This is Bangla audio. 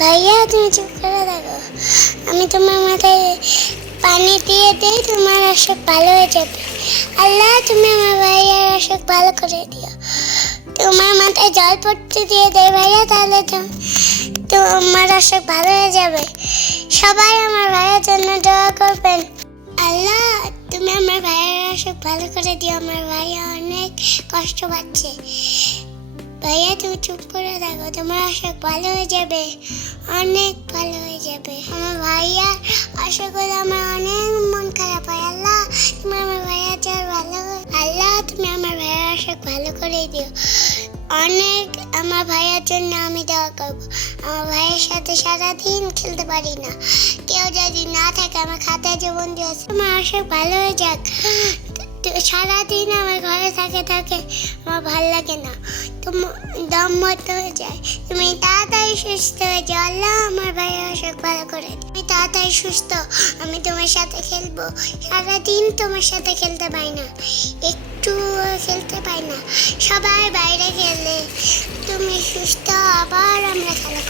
ভাইয়া, তুমি চুপ করে দেখো আমি তোমার মাথায় পানি দিয়ে দিই, তোমার অসুখ ভালো হয়ে যাবে। আল্লাহ, তুমি আমার ভাইয়ার অসুখ ভালো করে দিও। তোমার মাথায় জল পড়তে দিয়ে দেয় ভাইয়া, তাহলে তোমার অসুখ ভালো হয়ে যাবে। সবাই আমার ভাইয়ের জন্য দোয়া করবেন। আল্লাহ, তুমি আমার ভাইয়ের অসুখ ভালো করে দিও। আমার ভাইয়া অনেক কষ্ট পাচ্ছে। ভাইয়া, তুমি চুপ করে দেখো তোমার অসুখ ভালো হয়ে যাবে। অনেক ভালো হয়ে যাবে। আমার ভাইয়া, আশা হলে আমার অনেক মন খারাপ হয়। আল্লাহ, তুমি আমার ভাইয়া চার ভালো আল্লাহ, তুমি আমার ভাইয়ার অসুখ ভালো করে দিও। অনেক আমার ভাইয়ার জন্য আমি দেওয়া করব। আমার ভাইয়ের সাথে সারাদিন খেলতে পারি না। কেউ যদি না থাকে, আমার খাতায় যে বন্ধু আছে, আমার অসুখ ভালো হয়ে যাক। সারাদিন আমার ঘরে থাকে থাকে, আমার ভালো লাগে না। তোমার দম যায়। তুমি তাড়াতাড়ি সুস্থ হয়ে আল্লাহ আমার ভাই অসুখ ভালো করে তুমি তাড়াতাড়ি সুস্থ। আমি তোমার সাথে খেলব। সারাদিন তোমার সাথে খেলতে পাই না। একটু খেলতে পাই না। সবাই বাইরে খেলে। তুমি সুস্থ, আবার আমরা খেলা